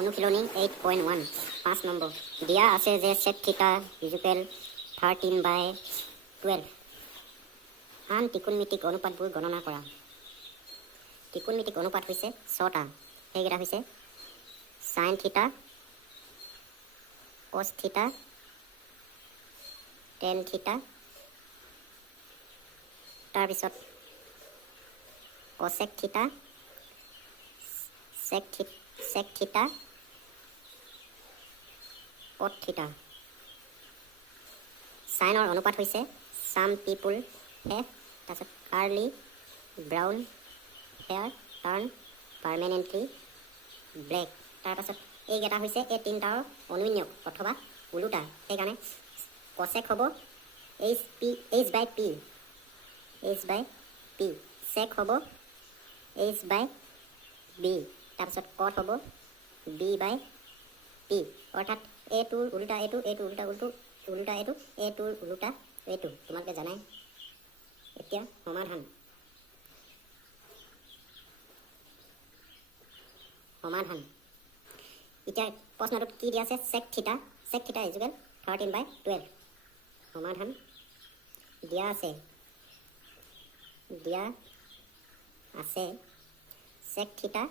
অনুশীলনী 8.1 5 নম্বৰ দিয়া আছে যে sec থিটা ইকুৱেল 13/12 আন ত্ৰিকোণমিতিক অনুপাতবোৰ গণনা কৰা। ত্ৰিকোণমিতিক অনুপাত হৈছে 6টা। সেইকেইটা হৈছে sin থিটা, cos থিটা, tan থিটা, তাৰপিছত cosec থিটা, sec থিটা, cot থিটা। সাইনৰ অনুপাত হৈছে some people have, তাৰপিছত curly brown hair turn permanently black। তাৰপাছত এইকেইটা হৈছে এই তিনিটাৰ অনুন্যক অথবা ওলোটা। সেইকাৰণে cosec হ'ব h/p, sec হ'ব h/b, তাৰপিছত cot হ'ব b/p। অৰ্থাৎ এইটোৰ ওলোটা এইটো, এইটোৰ ওলোটা ওলোটা এইটো, এইটোৰ ওলোটা এইটো। তোমালোকে জানাই। এতিয়া সমাধান। এতিয়া প্ৰশ্নটোত কি দিয়া আছে? sec থিটা ইকুৱেল 13/12। সমাধান দিয়া আছে sec থিটা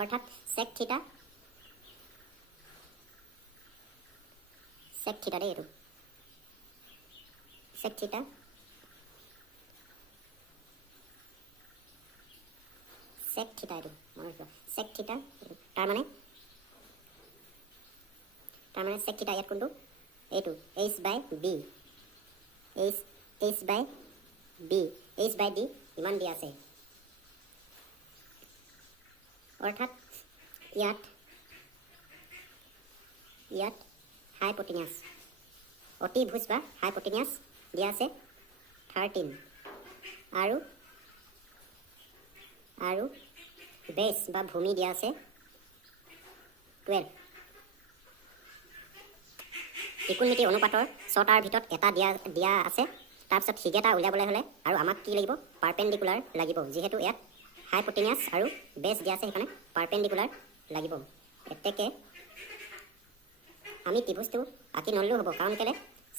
অৰ্থাৎ sec থিটা দেই, এইটো sec থিটা এইটো মনত ৰাখিবা। sec থিটা তাৰমানে sec থিটা ইয়াত কোনটো? এইটো h/b, h/d ইমান দিয়া আছে। অৰ্থাৎ ইয়াত হাইপটেনিয়াছ, অতিভুজ বা হাইপটেনিয়াছ দিয়া আছে 13 আৰু বেছ বা ভূমি দিয়া আছে 12। ত্ৰিকোণমিতি অনুপাতৰ 6টাৰ ভিতৰত এটা দিয়া আছে। তাৰপিছত সিগেটা উলিয়াবলৈ হ'লে আৰু আমাক কি লাগিব? পাৰপেণ্ডিকুলাৰ লাগিব। যিহেতু ইয়াত হাইপটেনিয়াছ আৰু বেছ দিয়া আছে, সেইকাৰণে পাৰপেণ্ডিকুলাৰ লাগিব। এতেকে আমি ত্ৰিভুজটো আঁকি নললেও হ'ব, কাৰণ কেলে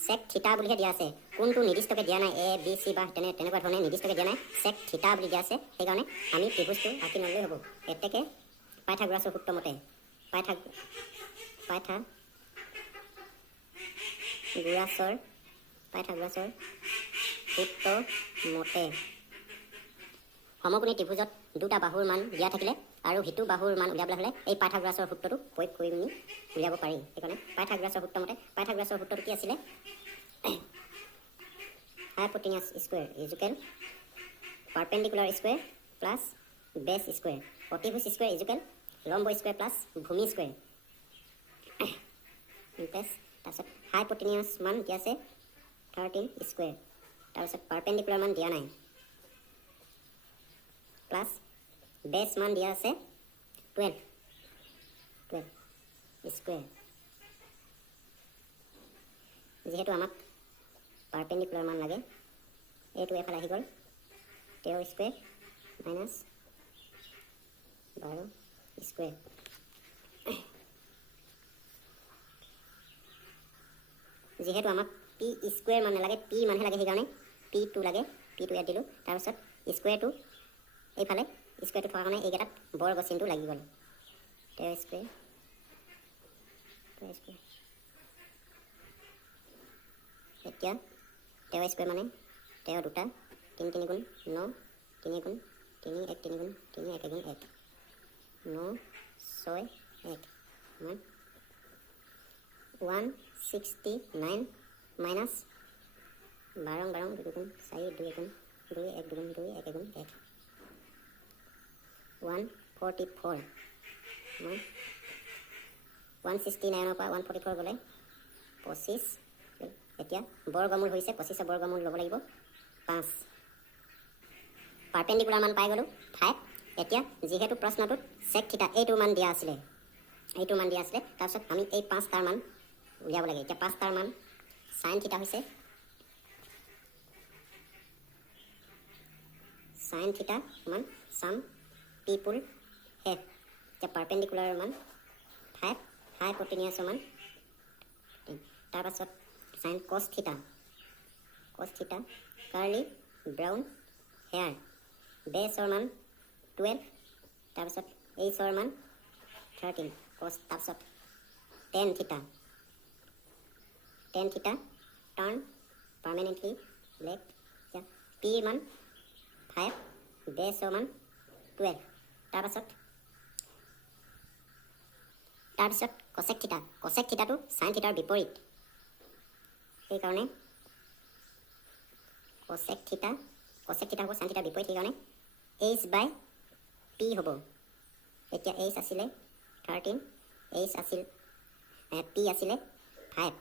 sec থিটা বুলিহে দিয়া আছে। কোনটো নিৰ্দিষ্টকৈ দিয়া নাই, ABC বা তেনেকুৱা ধৰণে নিৰ্দিষ্টকৈ দিয়া নাই, sec থিটা বুলি দিয়া আছে। সেইকাৰণে আমি ত্ৰিভুজটো আঁকি নললেও হ'ব। এতেকে পাইথাগোৰাছৰ সূত্ৰ মতে সমকোণী ত্ৰিভুজত দুটা বাহুৰ মান দিয়া থাকিলে আৰু সিটো বাহুৰ মান উলিয়াবলৈ হ'লে এই পাইথাগোৰাছৰ সূত্ৰটো প্ৰয়োগ কৰি পিনি উলিয়াব পাৰি। সেইকাৰণে পাইথাগোৰাছৰ সূত্ৰটো কি আছিলে? Hypotenuse square equal perpendicular square plus base square, অতিভুজ স্কুৱেৰ ইকুৱেল লম্ব স্কুৱেৰ প্লাছ ভূমি স্কুৱেৰ। তাৰপিছত হাইপটেনিয়াছ মান দিয়া আছে 13 স্কুৱেৰ, তাৰপিছত পাৰপেণ্ডিকুলাৰ মান দিয়া নাই, প্লাছ বেছ মান দিয়া আছে 12 স্কুৱেৰ। যিহেতু আমাক পাৰপেণ্ডিকুলাৰ মান লাগে, এইটো এফালে আহি গ'ল 13 স্কুৱেৰ মাইনাছ 12 স্কুৱেৰ। যিহেতু আমাক পি স্কুৱেৰ মান নালাগে, পি মানহে লাগে, সেইকাৰণে P2 লাগে, P2 ইয়াত দিলোঁ। তাৰপিছত স্কুৱেৰটো এইফালে স্কুৱেৰটো থোৱাৰ কাৰণে এইকেইটাত বৰ্গ চিনটো লাগি গ'ল। 13 স্কুৱেৰ এতিয়া 13 স্কুৱেৰ মানে 13 দুটা, 3 3 গুণ 9, 3 গুণ 3, 1 3 গুণ 3, 1 গুণ 1, 9 6 1 মান 169 মাইনাছ 12 2 গুণ 4 2 গুণ 2 1 গুণ 2 1 গুণ 1, 144 মান 169ৰ পৰা 144 গ'লে 25। এতিয়া বৰ্গমূল হৈছে 25ৰ বৰ্গমূল ল'ব লাগিব 5। পাৰপেণ্ডিকুলাৰ মান পাই গ'লোঁ 5। এতিয়া যিহেতু প্ৰশ্নটোত sec থিটা এইটো মান দিয়া আছিলে, তাৰপিছত আমি এই 5টাৰ মান উলিয়াব লাগে। এতিয়া 5টাৰ মান sin থিটা হৈছে সাইন থিটা সমান সাম পিপুল এফ। এতিয়া পাৰ্পেণ্ডিকুলাৰৰ মান 5, হাইপটেনিয়াছৰ মান 10। তাৰপাছত সাইন কছ থিটা কাৰ্লি ব্ৰাউন হেয়াৰ, বেছৰ মান 12, তাৰপিছত এইচৰ মান 13 কছ। তাৰপিছত টেন থিটা টাৰ্ণ পাৰ্মানেণ্টলি ব্লেক। পিৰ মান 5, বেছৰ মান 12। তাৰপাছত কছেক থিটাটো সাইন থিটাৰ বিপৰীত, সেইকাৰণে কছেক থিটা হ'ব সাইন থিটাৰ বিপৰীত, সেইকাৰণে h/p হ'ব। এতিয়া h আছিলে 13, p আছিলে 5।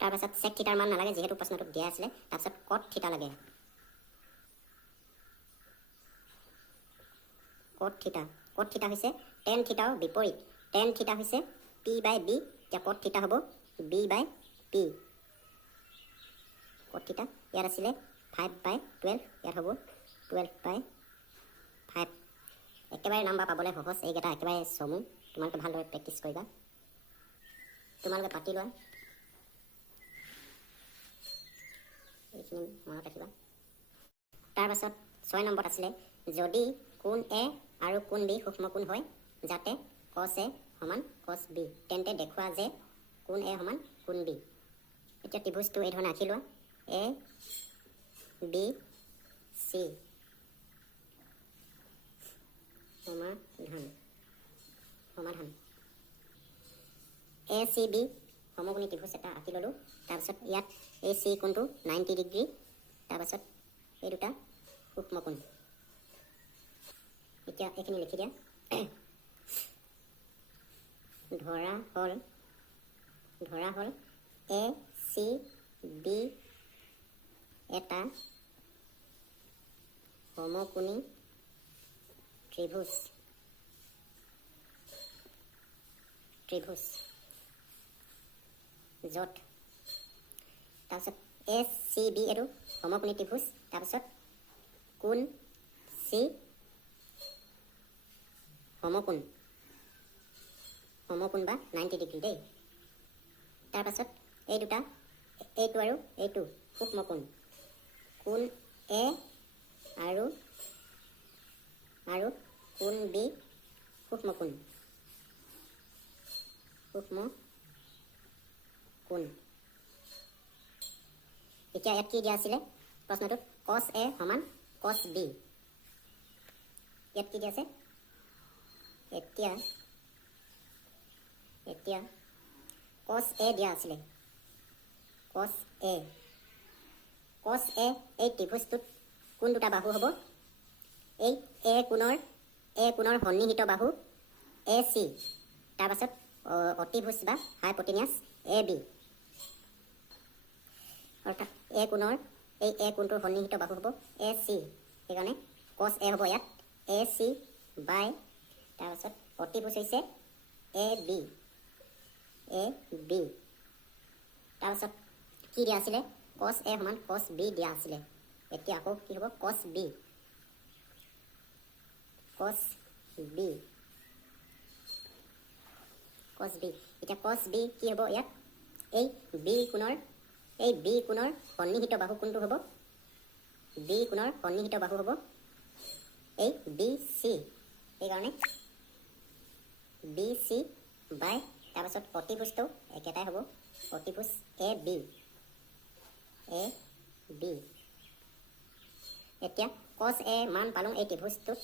তাৰপাছত চেক থিটাৰ মান নালাগে যিহেতু প্ৰশ্নটোত দিয়া আছিলে। তাৰপিছত কট থিটা লাগে। কট থিটা হৈছে টেন থিটাৰ বিপৰীত। টেন থিটা হৈছে p/b, এতিয়া কট থিটা হ'ব b/p। কট থিটা ইয়াত আছিলে 5/12, ইয়াত হ'ব 12/5। একেবাৰে নাম্বাৰ পাবলৈ সহজ এইকেইটা, একেবাৰে চমু। তোমালোকে ভালদৰে প্ৰেক্টিছ কৰিবা, তোমালোকে পাতি লোৱা, এইখিনি মনত ৰাখিবা। তাৰপাছত 6 নম্বৰত আছিলে যদি কোণ এ আৰু কোণ বি সূক্ষ্মকোণ হয় যাতে কছ এ সমান কছ বি, তেন্তে দেখুওৱা যে কোণ এ সমান কোণ বি। এতিয়া ত্ৰিভুজটো এই ধৰণে আঁকি লোৱা, এ বি চি সমাধান। এ চি বি সমকোণী ত্ৰিভুজ এটা আঁকি ল'লোঁ। তাৰপিছত ইয়াত এই চি কোণটো 90 ডিগ্ৰী, তাৰপাছত এই দুটা সূক্ষ্মকোণ। এতিয়া এইখিনি লিখি দিয়া। ধৰা হ'ল এ চি বি এটা সমকোণী ত্ৰিভুজ য'ত, তাৰপিছত এ চি বি এইটো সমকোণী ত্ৰিভুজ, তাৰপিছত কোণ চি সমকোণ বা 90 ডিগ্ৰী দেই। তাৰপাছত এই দুটা, এইটো আৰু এইটো সূক্ষ্মকোণ, কোণ এ আৰু কোণ বি সূক্ষ্মকোণ। এতিয়া ইয়াত কি দিয়া আছিলে প্ৰশ্নটোত? কছ এ সমান কছ বি। ইয়াত কি দিয়া আছে? এতিয়া কছ এ দিয়া আছিলে। কছ এ এই ত্ৰিভুজটোত কোন দুটা বাহু হ'ব? এই এ কোণৰ সন্নিহিত বাহু এ চি, তাৰপাছত অতিভুজ বা হাইপটেনিয়াছ এ বি, অৰ্থাৎ এ কোণটোৰ সন্নিহিত বাহু হ'ব এ চি, সেইকাৰণে কছ এ হ'ব ইয়াত এ চি বাই, তাৰপাছত অতিভুজ হৈছে এ বি। তাৰপাছত কি দিয়া আছিলে? কছ এ সমান কছ বি দিয়া আছিলে। এতিয়া আকৌ কি হ'ব? কছ বি। এতিয়া কছ বি কি হ'ব ইয়াত? এই বি কোণৰ সন্নিহিত বাহু কোনটো হ'ব? বি কোণৰ সন্নিহিত বাহু হ'ব এই বি চি, সেইকাৰণে বি চি বাই, তাৰপাছত অতিভুজটো একেটাই হ'ব, অতিভুজ এ বি। এতিয়া কছ এ মান পালোঁ এই ত্ৰিভুজটোত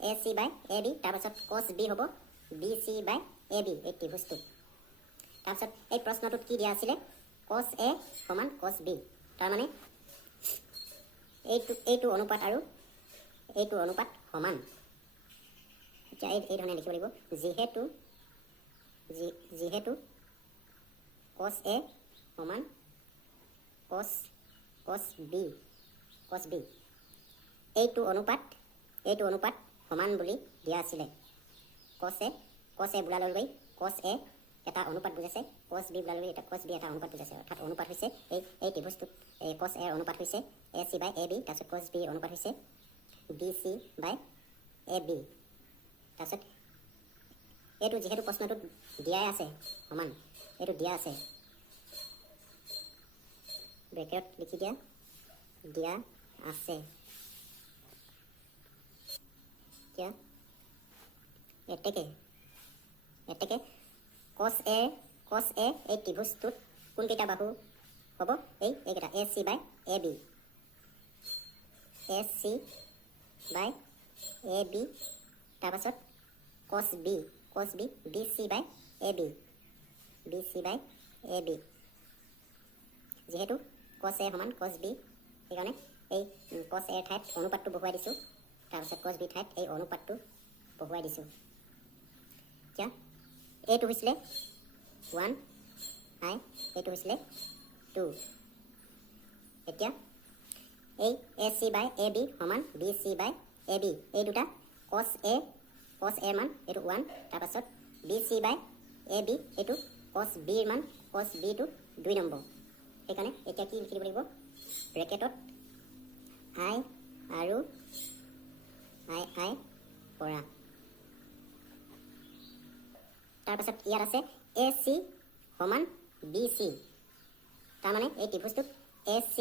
এ চি বাই এ বি, তাৰপাছত কছ বি হ'ব B C by A B এই ত্ৰিভুজটোত। তাৰপিছত এই প্ৰশ্নটোত কি দিয়া আছিলে? কছ এ সমান কছ বি, তাৰমানে এইটো অনুপাত আৰু এইটো অনুপাত সমান। এতিয়া এই ধৰণে লিখিব লাগিব, যিহেতু কছ এ সমান কছ বি, এইটো অনুপাত সমান বুলি দিয়া আছিলে। কছ এ বোলা লৈ কছ এ এটা অনুপাত বুজাইছে, cos b ওলালে এটা cos b এটা অনুপাত বুজাইছে, অৰ্থাৎ অনুপাত হৈছে এই ত্ৰিভুজটোত cos a অনুপাত হৈছে ac বাই ab, তাৰপিছত cos b অনুপাত হৈছে bc বাই ab। তাৰপিছত এইটো যিহেতু প্ৰশ্নটোত দিয়াই আছে সমান, এইটো দিয়া আছে, ব্ৰেকেট লিখি দিয়া আছে। এতিয়া এতেকে cos a এই ত্ৰিভুজটোত কোনকেইটা বাহু হ'ব? এইকেইটা ac বাই ab, ac বাই ab, তাৰপাছত cos b bc বাই ab, যিহেতু cos a সমান cos b, সেইকাৰণে এই cos a ঠাইত অনুপাতটো বহুৱাই দিছোঁ, তাৰপিছত cos b ঠাইত এই অনুপাতটো বহুৱাই দিছোঁ। এতিয়া এইটো হৈছিলে 1 i, এইটো হৈছিলে 2। এতিয়া এই ac বাই ab সমান bc বাই ab, এই দুটা cos a মান এইটো 1, তাৰপাছত bc বাই ab এইটো cos b ৰ মান, cos b টো 2 নম্বৰ। সেইকাৰণে এতিয়া কি লিখিব লাগিব? ব্ৰেকেটত i আৰু i পৰা, তাৰপাছত ইয়াত আছে ac সমান bc, তাৰমানে এই ত্ৰিভুজটোত ac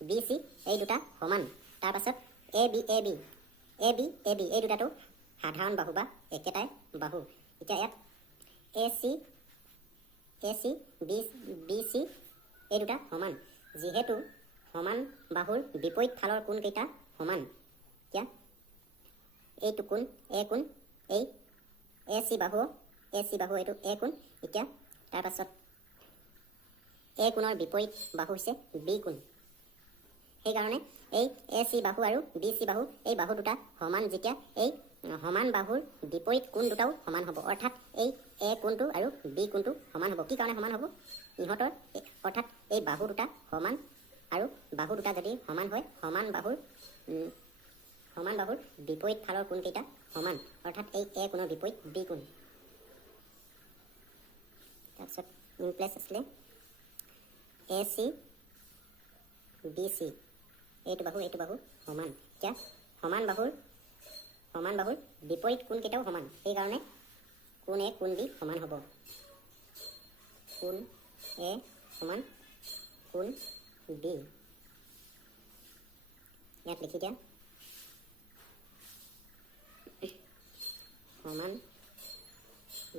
bc এই দুটা সমান, তাৰপাছত ab এই দুটাটো সাধাৰণ বাহু বা একেটাই বাহু। এতিয়া ইয়াত ac bc এই দুটা সমান, যিহেতু সমান বাহুৰ বিপৰীত ফালৰ কোণকেইটা সমান। এতিয়া এইটো কোণ a কোণ, এই ac বাহু এইটো a কোণ। এতিয়া তাৰপাছত a কোণৰ বিপৰীত বাহু হৈছে b কোণ, সেইকাৰণে এই ac বাহু আৰু bc বাহু এই বাহু দুটা সমান, যেতিয়া এই সমান বাহুৰ বিপৰীত কোণ দুটাও সমান হ'ব, অৰ্থাৎ এই a কোণটো আৰু b কোণটো সমান হ'ব। কি কাৰণে সমান হ'ব? ইহঁতৰ অৰ্থাৎ এই বাহু দুটা সমান, আৰু বাহু দুটা যদি সমান হয় সমান বাহুৰ বিপৰীত ফালৰ কোণকেইটা সমান, অৰ্থাৎ এই a কোণৰ বিপৰীত b কোণ। তাৰপিছত ইনপ্লেছ আছিলে ac bc, এইটো বাহু সমান। এতিয়া সমান বাহুৰ বিপৰীত কোণকেইটাও সমান, সেইকাৰণে কোণ a কোণ b সমান হ'ব। কোণ a সমান কোণ b, ইয়াত লিখি দিয়া সমান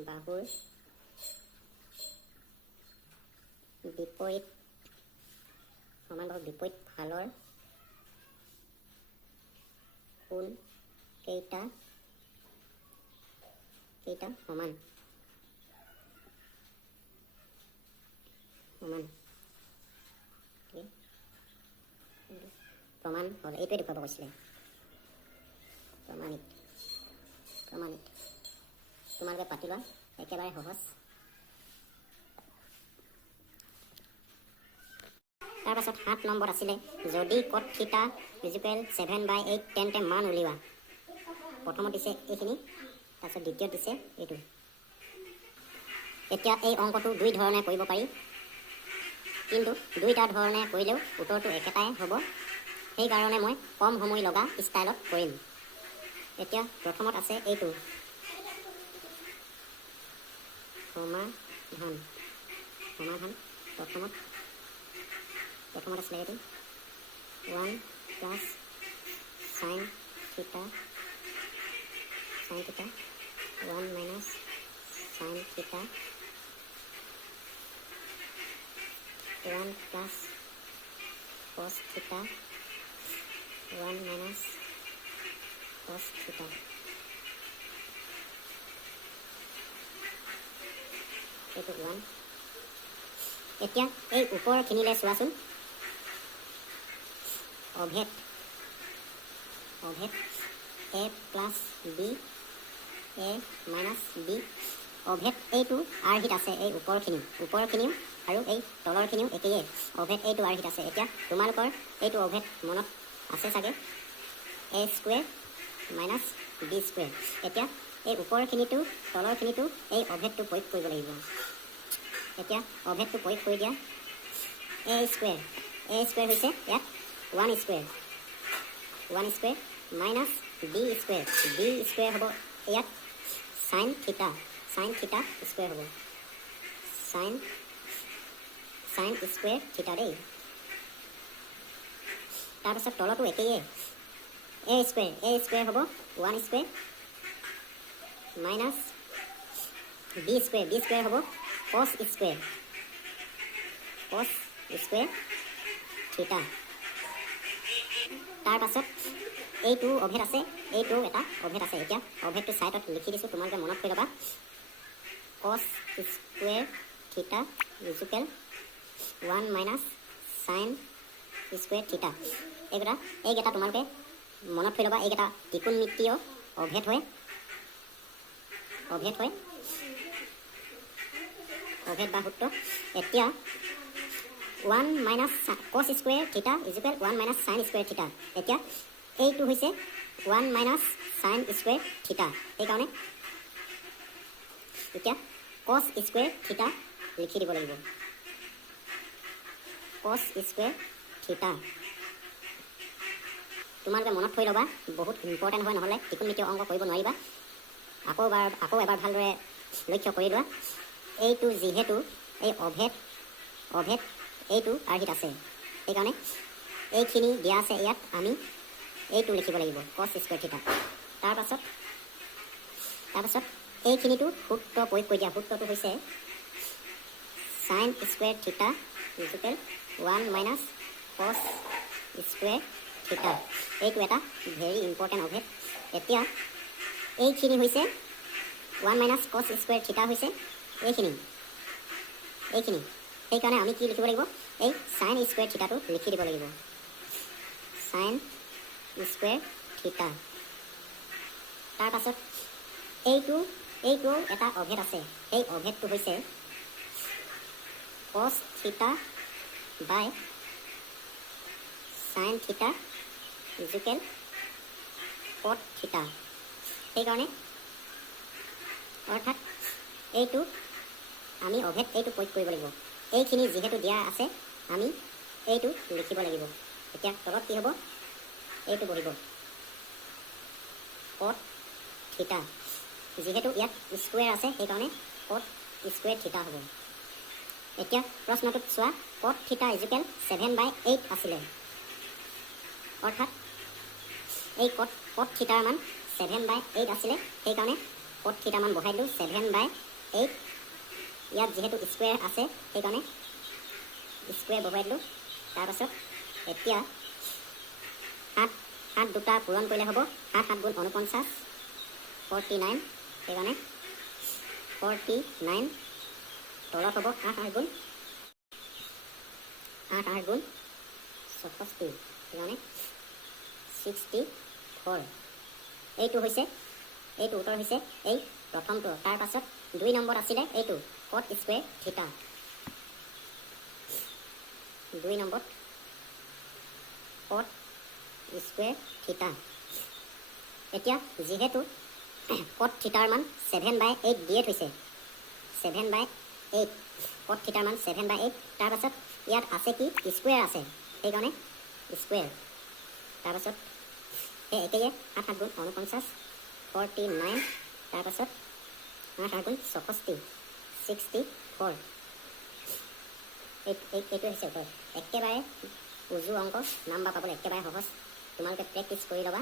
বাহুৰ বিপৰীত ফালৰ কোণ কেইটা সমান। প্ৰমাণ হ'ল, এইটোৱে দেখুৱাব কৈছিলে, প্ৰমাণিত। তোমালোকে পাতি লোৱা, একেবাৰে সহজ। তাৰপাছত 7 নম্বৰত আছিলে যদি cot θ = 7/8 তেন্তে মান উলিওৱা। প্ৰথমত দিছে এইখিনি, তাৰপিছত দ্বিতীয়ত দিছে এইটো। এতিয়া এই অংকটো দুই ধৰণে কৰিব পাৰি, কিন্তু দুইটা ধৰণে কৰিলেও উত্তৰটো একেটাই হ'ব, সেইকাৰণে মই কম সময় লগা ষ্টাইলত কৰিম। এতিয়া প্ৰথমত আছে এইটো সমাধান। প্ৰথমত আছিলে এইটো 1 + sin θ 1 - sin θ 1 - cos θ 1 - cos θ। এইটো 1। এতিয়া এই ওপৰখিনিলৈ চোৱাচোন, অভেদ a + b a - b, অভেদ এইটো আৰ্হিত আছে, এই ওপৰখিনিও আৰু এই তলৰখিনিও একেই, অভেদ এইটো আৰ্হিত আছে। এতিয়া তোমালোকৰ এইটো অভেদ মনত আছে চাগে, a² - b²। এতিয়া এই ওপৰখিনিটো তলৰখিনিটো এই অভেদটো প্ৰয়োগ কৰিব লাগিব। এতিয়া অভেদটো প্ৰয়োগ কৰি দিয়া। এ স্কুৱেৰ হৈছে ইয়াত 1 স্কুৱেৰ মাইনাছ বি স্কুৱেৰ হ'ব ইয়াত চাইন থিটা স্কুৱেৰ হ'ব চাইন স্কুৱেৰ থিটা দেই। তাৰপাছত তলতো একেই এ স্কুৱেৰ হ'ব 1 স্কুৱেৰ মাইনাছ বি স্কুৱেৰ হ'ব কছ স্কুৱেৰ থিটা। তাৰপাছত এইটো অভেদ আছে, এইটো এটা অভেদ আছে। এতিয়া অভেদটো ছাইডত লিখি দিছোঁ, তোমালোকে মনত থৈ ল'বা। কছ স্কুৱেৰ থিটা ইকুৱেল 1 মাইনাছ চাইন স্কুৱেৰ থিটা। এইকেইটা তোমালোকে মনত থৈ ল'বা। এইকেইটা ত্ৰিকোণমিতীয় অভেদ হয় বা সূত্ৰ। এতিয়া 1 মাইনাছ কছ স্কুৱেৰ থিটা ইকুৱেল 1 মাইনাছ চাইন স্কুৱেৰ থিটা। এতিয়া এইটো হৈছে 1 মাইনাছ চাইন স্কুৱেৰ থিটা। সেইকাৰণে এতিয়া কছ স্কুৱেৰ থিটা লিখি দিব লাগিব। কছ স্কুৱেৰ থিটা তোমালোকে মনত থৈ ল'বা, বহুত ইম্পৰ্টেণ্ট হয়, নহ'লে ত্ৰিকোণমিতীয় অংক কৰিব নোৱাৰিবা। আকৌ এবাৰ ভালদৰে লক্ষ্য কৰি লোৱা। এইটো যিহেতু এই অভেদ এইটো আৰ্হিত আছে, সেইকাৰণে এইখিনি দিয়া আছে ইয়াত আমি এইটো লিখিব লাগিব কছ স্কুৱেৰ থিটা। তাৰপাছত এইখিনিতো সূত্ৰ প্ৰয়োগ কৰি দিয়া। সূত্ৰটো হৈছে চাইন স্কুৱেৰ থিটা ইকুৱেল 1 মাইনাছ কছ স্কুৱেৰ থিটা। এইটো এটা ভেৰি ইম্পৰ্টেণ্ট অভেদ। এতিয়া এইখিনি হৈছে 1 মাইনাছ কছ স্কুৱেৰ থিটা হৈছে এইখিনি। সেইকাৰণে আমি কি লিখিব লাগিব, এই চাইন স্কুৱেৰ থিটাটো লিখি দিব লাগিব। চাইন স্কুৱেৰ থিটা। তাৰপাছত এইটো এটা অভেদ আছে। সেই অভেদটো হৈছে কছ থিটা বাই চাইন থিটা ইকুৱেল কট থিটা। সেইকাৰণে অৰ্থাৎ এইটো আমি অভেদ এইটো প্ৰয়োগ কৰিব লাগিব। এইখিনি যিহেতু দিয়া আছে আমি এইটো লিখিব লাগিব। এতিয়া তলত কি হ'ব, এইটো বহিব কট থিটা। যিহেতু ইয়াত স্কুৱেৰ আছে সেইকাৰণে কট স্কুৱেৰ থিটা হ'ব। এতিয়া প্ৰশ্নটোত চোৱা, কট থিটা ইকুৱেল 7/8 আছিলে। অৰ্থাৎ এই কট থিটাৰ মান 7/8 আছিলে। সেইকাৰণে কট থিটাৰ মান বহাই দিলোঁ 7/8। ইয়াত যিহেতু স্কুৱেৰ আছে সেইকাৰণে স্কুৱেৰ বহাই দিলোঁ। তাৰপাছত এতিয়া 7 দুটা পূৰণ কৰিলে হ'ব 7 গুণ 49 49। সেইকাৰণে 49 তলত হ'ব 8 গুণ 64। সেইকাৰণে 64। এইটো উত্তৰ হৈছে এই প্ৰথমটো। তাৰপাছত 2 নম্বৰত আছিলে এইটো কট স্কুৱেৰ থিটা। 2 নম্বৰত কট স্কুৱেৰ থিটা। এতিয়া যিহেতু কট থিটাৰ মান 7/8 দিয়ে থৈছে, 7/8 কট থিটাৰ মান 7/8। তাৰপাছত ইয়াত আছে কি, স্কুৱেৰ আছে, সেইকাৰণে স্কুৱেৰ। তাৰপাছত এই একেয়ে 7 গুণ 49 49। তাৰপাছত 8 গুণ 64 64। এইটো হৈছে উত্তৰ। একেবাৰে উজু অংক, নাম্বাৰ পাবলৈ একেবাৰে সহজ। তোমালোকে প্ৰেক্টিছ কৰি ল'বা।